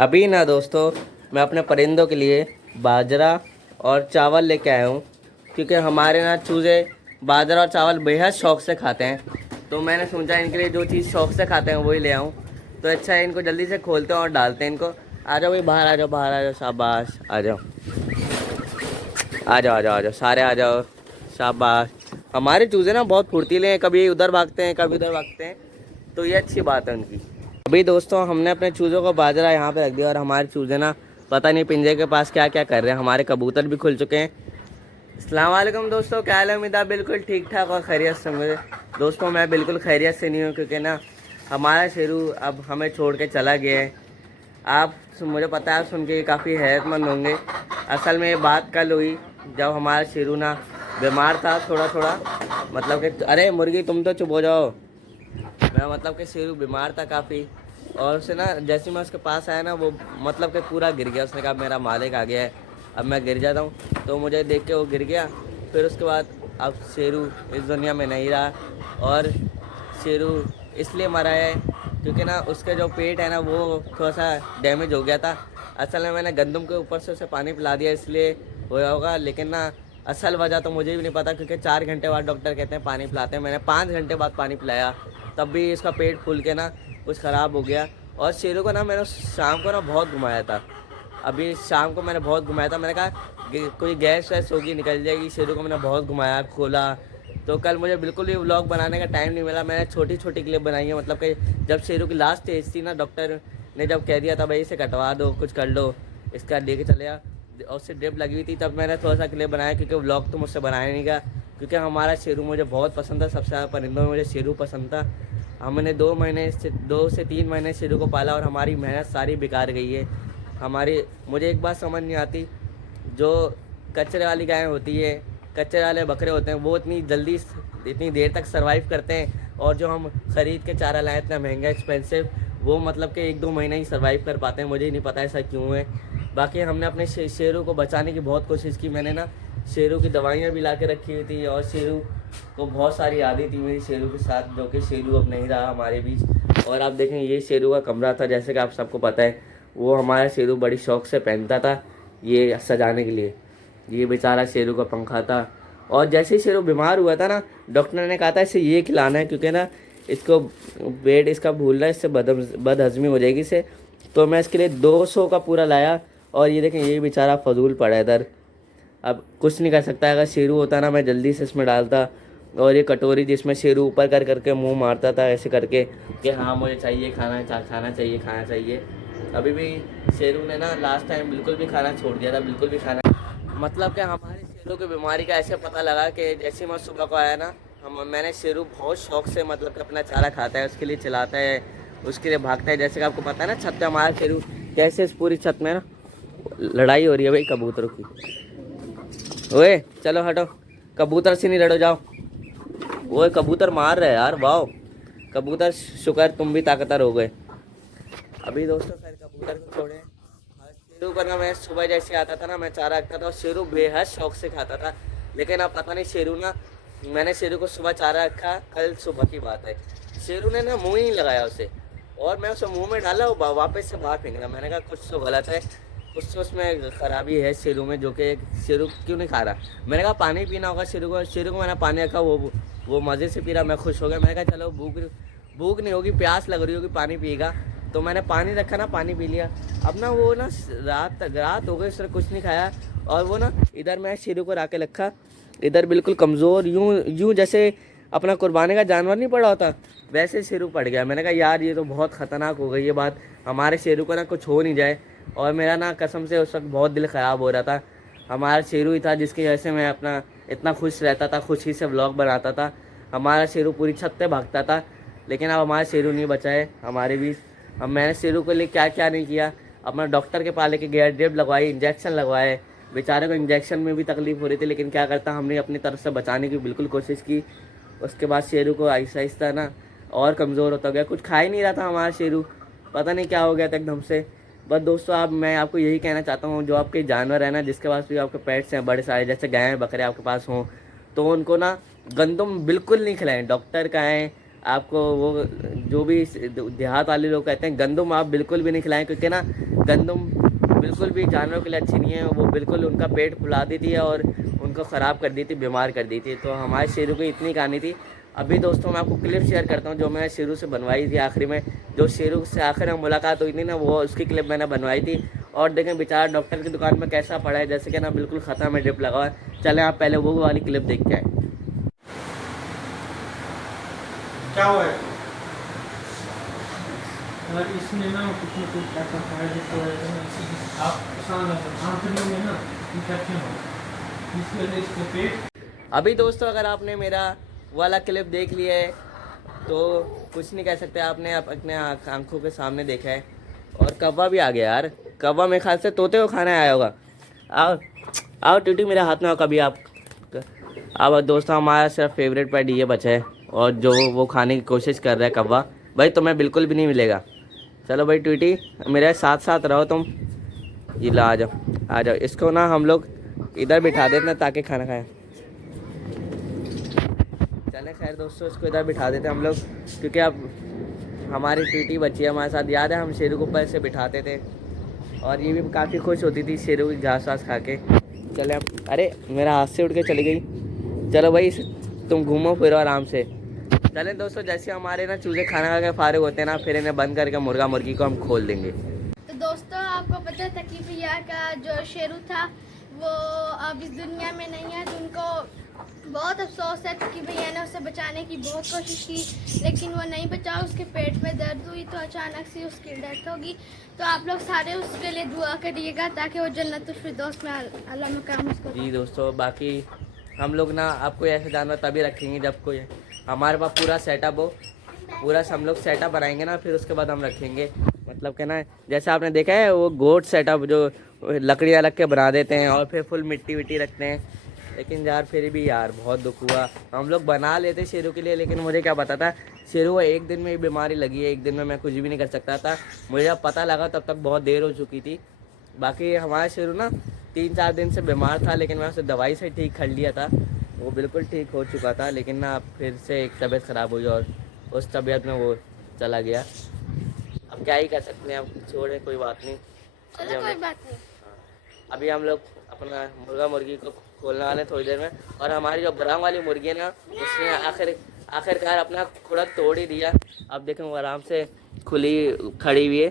अभी ना दोस्तों, मैं अपने परिंदों के लिए बाजरा और चावल लेके आया हूँ, क्योंकि हमारे यहाँ चूज़े बाजरा और चावल बेहद शौक से खाते हैं। तो मैंने सोचा इनके लिए जो चीज़ शौक से खाते हैं वही ले आऊँ। तो अच्छा है, इनको जल्दी से खोलते हैं और डालते हैं इनको। आ जाओ भाई, बाहर आ जाओ, बाहर आ जाओ, शाबाश, आ जाओ, आ जाओ, आ जाओ, आ जाओ, सारे आ जाओ, शाबाश। हमारे चूज़े ना बहुत फुर्तीले हैं, कभी उधर भागते हैं, कभी उधर भागते हैं, तो ये अच्छी बात है उनकी। अभी दोस्तों, हमने अपने चूज़ों को बाजरा यहाँ पे रख दिया और हमारे चूज़े ना पता नहीं पिंजरे के पास क्या क्या कर रहे हैं। हमारे कबूतर भी खुल चुके हैं। अस्सलाम वालेकुम दोस्तों, क्या हाल है? उम्मीद आप बिल्कुल ठीक ठाक और खैरियत से होंगे। दोस्तों, मैं बिल्कुल खैरियत से नहीं हूँ, क्योंकि ना हमारा शेरू अब हमें छोड़ के चला गया है। आप मुझे पता है, आप सुन के काफ़ी हैरतमंद होंगे। असल में ये बात कल हुई, जब हमारा शेरू ना बीमार था थोड़ा थोड़ा। मतलब कि अरे मुर्गी, तुम तो चुप हो जाओ। मैं मतलब कि शेरू बीमार था काफ़ी, और उसे ना जैसे मैं उसके पास आया ना, वो मतलब कि पूरा गिर गया। उसने कहा मेरा मालिक आ गया है, अब मैं गिर जाता हूँ। तो मुझे देख के वो गिर गया। फिर उसके बाद अब शेरू इस दुनिया में नहीं रहा। और शेरू इसलिए मरा है क्योंकि ना उसके जो पेट है ना, वो थोड़ा सा डैमेज हो गया था। असल में मैंने गंदम के ऊपर से उसे पानी पिला दिया, इसलिए हुआ होगा। लेकिन ना असल वजह तो मुझे भी नहीं पता, क्योंकि 4 घंटे बाद डॉक्टर कहते हैं पानी पिलाते हैं। मैंने 5 घंटे बाद पानी पिलाया, तब भी इसका पेट फूल के ना कुछ ख़राब हो गया। और शेरू को ना मैंने शाम को ना बहुत घुमाया था। अभी शाम को मैंने बहुत घुमाया था। मैंने कहा कोई गैस वैस होगी, निकल जाएगी। शेरू को मैंने बहुत घुमाया, खोला। तो कल मुझे बिल्कुल भी व्लॉग बनाने का टाइम नहीं मिला। मैंने छोटी छोटी क्लिप बनाई है। मतलब कि जब शेरू की लास्ट स्टेज थी ना, डॉक्टर ने जब कह दिया था भाई इसे कटवा दो, कुछ कर लो, इसका लेके चले आ, और उससे ड्रिप लगी हुई थी, तब मैंने थोड़ा सा क्लिप बनाया, क्योंकि व्लॉग तो मुझसे बनाया नहीं गया। क्योंकि हमारा शेरू मुझे बहुत पसंद था, सबसे ज़्यादा परिंदों में मुझे शेरू पसंद था। हमने 2 से 3 महीने शेरू को पाला, और हमारी मेहनत सारी बेकार गई है। हमारी मुझे एक बात समझ नहीं आती, जो कचरे वाली गायें होती है, कचरे वाले बकरे होते हैं, वो इतनी जल्दी इतनी देर तक सरवाइव करते हैं। और जो हम ख़रीद के चारा लाए इतना महंगा एक्सपेंसिव, वो मतलब कि 1-2 महीने ही सरवाइव कर पाते हैं। मुझे ही नहीं पता ऐसा क्यों है। बाकी हमने अपने शेरों को बचाने की बहुत कोशिश की। मैंने ना शेरों की दवाइयाँ भी ला के रखी हुई थी, और शेरू को बहुत सारी यादें थी मेरी शेरू के साथ, जो कि शेरू अब नहीं रहा हमारे बीच। और आप देखें, ये शेरू का कमरा था, जैसे कि आप सबको पता है। वो हमारा शेरू बड़ी शौक से पहनता था ये सजाने के लिए। ये बेचारा शेरू का पंखा था। और जैसे ही शेरू बीमार हुआ था ना, डॉक्टर ने कहा था इसे ये खिलाना है, क्योंकि ना इसको पेट इसका भूल रहा है, इससे बदहजमी हो जाएगी इसे। तो मैं इसके लिए 200 का पूरा लाया। और ये देखें, ये बेचारा फजूल पड़ा है इधर। अब कुछ नहीं कर सकता। अगर शेरू होता ना, मैं जल्दी से इसमें डालता। और ये कटोरी जिसमें शेरू ऊपर कर करके मुंह मारता था ऐसे करके कि हाँ मुझे चाहिए खाना, खाना चाहिए, खाना चाहिए। अभी भी शेरू ने ना लास्ट टाइम बिल्कुल भी खाना छोड़ दिया था, बिल्कुल भी खाना। मतलब कि हमारे शेरू की बीमारी का ऐसे पता लगा कि जैसे मैं सुबह को आया ना, मैंने शेरू बहुत शौक से मतलब कि अपना चारा खाता है, उसके लिए चिल्लाता है, उसके लिए भागता है। जैसे कि आपको पता है ना, छत पे हमारा शेरू कैसे इस पूरी छत में ना लड़ाई हो रही है भाई कबूतरों की। ओए चलो हटो, कबूतर से नहीं लड़ो, जाओ। वो कबूतर मार रहे यार, वाह कबूतर, शुक्र तुम भी ताकतवर हो गए। अभी दोस्तों खैर कबूतर को छोड़े, शेरू को ना मैं सुबह जैसे आता था ना, मैं चारा रखता था और शेरू बेहद शौक से खाता था। लेकिन अब पता नहीं शेरू ना, मैंने शेरू को सुबह चारा रखा, कल सुबह की बात है, शेरू ने ना मुँह ही नहीं लगाया उसे। और मैं उसे मुँह में डाला, वो वापस से बाहर फेंक रहा। मैंने कहा कुछ तो गलत है, कुछ तो उसमें खराबी है शेरू में, जो कि शेरू क्यों नहीं खा रहा। मैंने कहा पानी पीना होगा शेरू को। शेरू को मैंने पानी रखा, वो मज़े से पी रहा, मैं खुश हो गया। मैंने कहा चलो भूख नहीं होगी, प्यास लग रही होगी, पानी पिएगा। तो मैंने पानी रखा ना, पानी पी लिया। अब ना वो ना रात हो गई, उसने कुछ नहीं खाया। और वो ना इधर मैं शेरू को ला के रखा, इधर बिल्कुल कमज़ोर, यूँ यूँ जैसे अपना कुर्बानी का जानवर नहीं पड़ा होता, वैसे शेरू पड़ गया। मैंने कहा यार ये तो बहुत ख़तरनाक हो गई ये बात, हमारे शेरू को ना कुछ हो नहीं जाए। और मेरा ना कसम से उस वक्त बहुत दिल ख़राब हो रहा था। हमारा शेरू ही था जिसकी वजह से मैं अपना इतना खुश रहता था, खुशी से व्लॉग बनाता था। हमारा शेरू पूरी छत पे भागता था। लेकिन अब हमारा शेरू नहीं बचा है हमारे बीच। अब मैंने शेरू के लिए क्या क्या नहीं किया। अपना डॉक्टर के पास लेके गया, ड्रिप लगवाई, इंजेक्शन लगवाए। बेचारे को इंजेक्शन में भी तकलीफ़ हो रही थी, लेकिन क्या करता, हमने अपनी तरफ से बचाने की बिल्कुल कोशिश की। उसके बाद शेरू को आहिस्ता आहिस्ता ना और कमज़ोर होता गया, कुछ खा ही नहीं रहा था हमारा शेरू, पता नहीं क्या हो गया था एकदम से। बस दोस्तों, अब मैं आपको यही कहना चाहता हूँ, जो आपके जानवर है ना, जिसके पास भी आपके पेट्स हैं बड़े सारे, जैसे गाय बकरे आपके पास हों, तो उनको ना गंदम बिल्कुल नहीं खिलाएं। डॉक्टर का है, आपको वो जो भी देहात वाले लोग कहते हैं गंदम आप बिल्कुल भी नहीं खिलाएं, क्योंकि ना गंदम बिल्कुल भी जानवरों के लिए अच्छी नहीं है। वो बिल्कुल उनका पेट फुला देती है और उनको ख़राब कर देती, बीमार कर देती है। तो हमारे शेरू को इतनी कहानी थी। अभी दोस्तों मैं आपको क्लिप शेयर करता हूँ जो मैंने शेरू से बनवाई थी। आखिरी में जो शेरू से आखिर में मुलाकात हुई थी ना, वो उसकी क्लिप मैंने बनवाई थी। और देखें बेचारा डॉक्टर की दुकान में कैसा पड़ा है, जैसे कि ना बिल्कुल ख़त्म है, ड्रिप लगा हुआ है। चलें आप पहले वो वाली क्लिप देख के आए। क्या हुआ है? अगर इसमें ना कुछ ऐसा फायदे की वजह से आप आंतरियों में ना इन्फेक्शन हो, इस वजह से इसके पेट। अभी दोस्तों अगर आपने मेरा वाला क्लिप देख लिया है तो कुछ नहीं कह सकते, आपने अपने आंखों के सामने देखा है। और कौवा भी आ गया यार, कौवा मेरे ख्याल से तोते को खाना आया होगा। आओ आओ टीटी मेरे हाथ में आओ कभी आप। अब दोस्तों हमारा सिर्फ फेवरेट पेट ये बचा है, और जो वो खाने की कोशिश कर रहा है कौवा। भाई तुम्हें बिल्कुल भी नहीं मिलेगा। चलो भाई ट्वीटी मेरे साथ साथ रहो तुम। ये ला आ जाओ आ जाओ। इसको ना हम लोग इधर बिठा देते हैं ताकि खाना खाएं। चलें खैर दोस्तों इसको इधर बिठा देते हैं हम लोग, क्योंकि अब हमारी ट्वीटी बच्ची है हमारे साथ। याद है हम शेरू को ऊपर से बिठाते थे और ये भी काफ़ी खुश होती थी शेरू की घास वास खा के। चले अब, अरे मेरा हाथ से उठ के चली गई। चलो भाई तुम घूमो फिरो आराम से। चलें दोस्तों जैसे हमारे ना चूजे खाना खा के फारिग होते हैं ना, फिर इन्हें बंद करके मुर्गा मुर्गी को हम खोल देंगे। तो दोस्तों आपको पता था कि भैया का जो शेरू था वो अब इस दुनिया में नहीं है। तो उनको बहुत अफसोस है कि भैया ने उसे बचाने की बहुत कोशिश की लेकिन वो नहीं बचा। उसके पेट में दर्द हुई तो अचानक से उसकी डेथ होगी। तो आप लोग सारे उसके लिए दुआ करिएगा ताकि वो जन्नतुल फिरदौस में अल्लाह मुकाम उसको। जी दोस्तों बाकी हम लोग ना आपको ऐसे जानवर तभी रखेंगे जब कोई हमारे पास पूरा सेटअप हो। पूरा हम लोग सेटअप बनाएंगे ना, फिर उसके बाद हम रखेंगे। मतलब कि ना जैसे आपने देखा है वो गोट सेटअप जो लकड़ियाँ रख के बना देते हैं और फिर फुल मिट्टी विट्टी रखते हैं। लेकिन यार फिर भी यार बहुत दुख हुआ। हम लोग बना लेते शेरू के लिए, लेकिन मुझे क्या पता था शेरू को एक दिन में ही बीमारी लगी है। एक दिन में मैं कुछ भी नहीं कर सकता था। मुझे जब पता लगा तब तक बहुत देर हो चुकी थी। बाकी हमारा शेरू ना 3-4 दिन से बीमार था, लेकिन मैं उसे दवाई से ठीक कर लिया था। वो बिल्कुल ठीक हो चुका था, लेकिन ना फिर से एक तबीयत ख़राब हुई और उस तबीयत में वो चला गया। अब क्या ही कर सकते हैं, अब छोड़े कोई बात नहीं। चलो कोई बात नहीं। अभी हम लोग अपना मुर्गा मुर्गी को खोलने वाले हैं थोड़ी देर में। और हमारी जो ब्राउन वाली मुर्गी है ना उसने आखिरकार अपना खुड़क तोड़ ही दिया। अब देखें वो आराम से खुली खड़ी हुई है।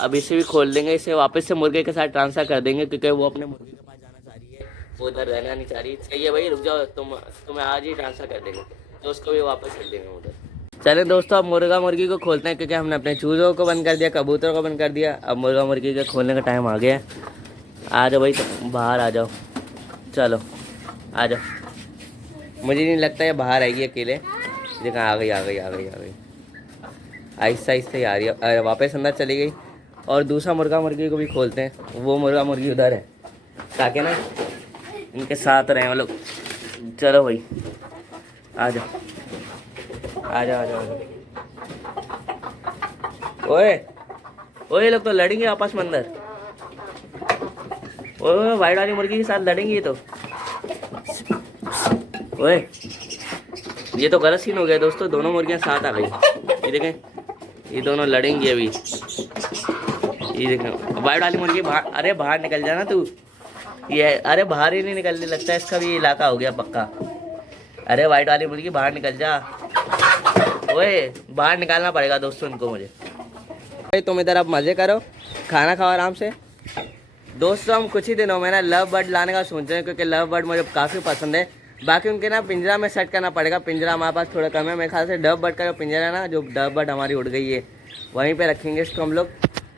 अब इसे भी खोल देंगे, इसे वापस से मुर्गे के साथ ट्रांसफ़र कर देंगे, क्योंकि वो अपने मुर्गे के पास जाना चाह रही है, वो उधर रहना नहीं चाह रही। चाहिए भाई रुक जाओ, तुम्हें आज ही ट्रांसफ़र कर देंगे, तो उसको भी वापस कर देंगे उधर। चलें दोस्तों अब मुर्गा मुर्गी को खोलते हैं, क्योंकि हमने अपने चूज़ों को बंद कर दिया, कबूतरों को बंद कर दिया। अब मुर्गा मुर्गी के खोलने का टाइम आ गया है। आ जाओ भाई तो बाहर आ जाओ। चलो आ जाओ। मुझे नहीं लगता है बाहर आएगी अकेले। देखा आ गई। आहिस्ता आहिस्ता ही आ रही है, वापस अंदर चली गई। और दूसरा मुर्गा मुर्गी को भी खोलते हैं। वो मुर्गा मुर्गी उधर है ताकि ना इनके साथ रहें वो लोग। चलो भाई आ जाओ। ओए लोग तो लड़ेंगे आपस में अंदर। ओए वाइट वाली मुर्गी के साथ लड़ेंगे ये तो। ओए ये तो गलत सीन हो गया दोस्तों, दोनों मुर्गियां साथ आ गई। ये देखें ये दोनों लड़ेंगी अभी। ये देखें वाइट वाली मुर्गी बाहर। अरे बाहर निकल जाना तू। ये अरे बाहर ही नहीं निकलने लगता है, इसका भी इलाका हो गया पक्का। अरे वाइट वाली मुर्गी बाहर निकल जा। ओए बाहर निकालना पड़ेगा दोस्तों इनको मुझे। तुम इधर अब मज़े करो, खाना खाओ आराम से। दोस्तों हम कुछ ही दिनों में ना लव बर्ड लाने का सोच रहे हैं, क्योंकि लव बर्ड मुझे काफ़ी पसंद है। बाकी उनके ना पिंजरा में सेट करना पड़ेगा। पिंजरा हमारे पास थोड़ा कम है। मेरे ख्याल से डव बर्ड का जो पिंजरा है ना, जो डव बर्ड हमारी उड़ गई है, वहीं पे रखेंगे इसको हम लोग।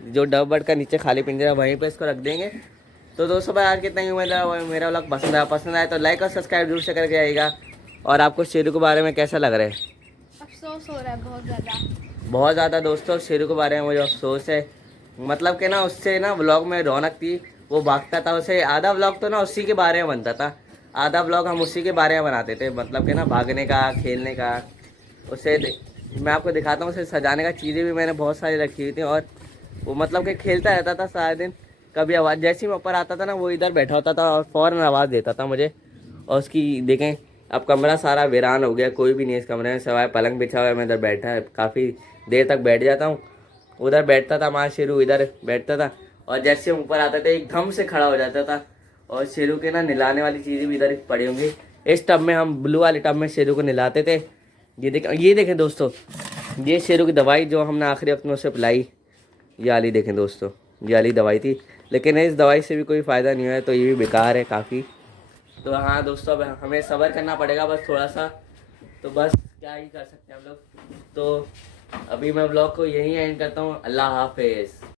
जो डव बर्ड का नीचे खाली पिंजरा वहीं पे इसको रख देंगे। तो दोस्तों भाई आज कितना ही उम्मीद है मेरा व्लॉग पसंद आया तो लाइक और सब्सक्राइब जरूर से करके आइएगा। और आपको शेरू के बारे में कैसा लग रहा है? अफसोस हो रहा है बहुत ज़्यादा दोस्तों। शेरू के बारे में मुझे अफसोस है। मतलब कि ना उससे ना व्लॉग में रौनक थी, वो भागता था। उसे आधा व्लॉग तो ना उसी के बारे में बनता था, आधा व्लॉग हम उसी के बारे में बनाते थे। मतलब कि ना भागने का, खेलने का। उसे मैं आपको दिखाता हूँ, उसे सजाने का चीज़ें भी मैंने बहुत सारी रखी हुई थी। और वो मतलब कि खेलता रहता था सारा दिन। कभी आवाज़ जैसे ही मैं ऊपर आता था ना, वो इधर बैठा होता था और फ़ौरन आवाज़ देता था मुझे। और उसकी देखें अब कमरा सारा वीरान हो गया, कोई भी नहीं है इस कमरे में, सवाए पलंग बिछा हुआ है, मैं इधर बैठा है, काफ़ी देर तक बैठ जाता हूँ। उधर बैठता था माँ शेरू, इधर बैठता था, और जैसे ऊपर आता था एकदम से खड़ा हो जाता था। और शेरू के ना नहलाने वाली चीज़ें भी इधर पड़ी होंगी। इस टब में, हम ब्लू वाले टब में शेरू को नहलाते थे। ये देखें दोस्तों, ये शेरू की दवाई जो हमने आखिरी वक्त में उसे पिलाई, ये वाली देखें दोस्तों, ये वाली दवाई थी, लेकिन इस दवाई से भी कोई फ़ायदा नहीं हुआ, तो ये भी बेकार है काफ़ी। तो हाँ दोस्तों, अब हमें सब्र करना पड़ेगा बस थोड़ा सा, तो बस क्या ही कर सकते हैं हम लोग। तो अभी मैं ब्लॉग को यहीं एंड करता हूँ। अल्लाह हाफिज़।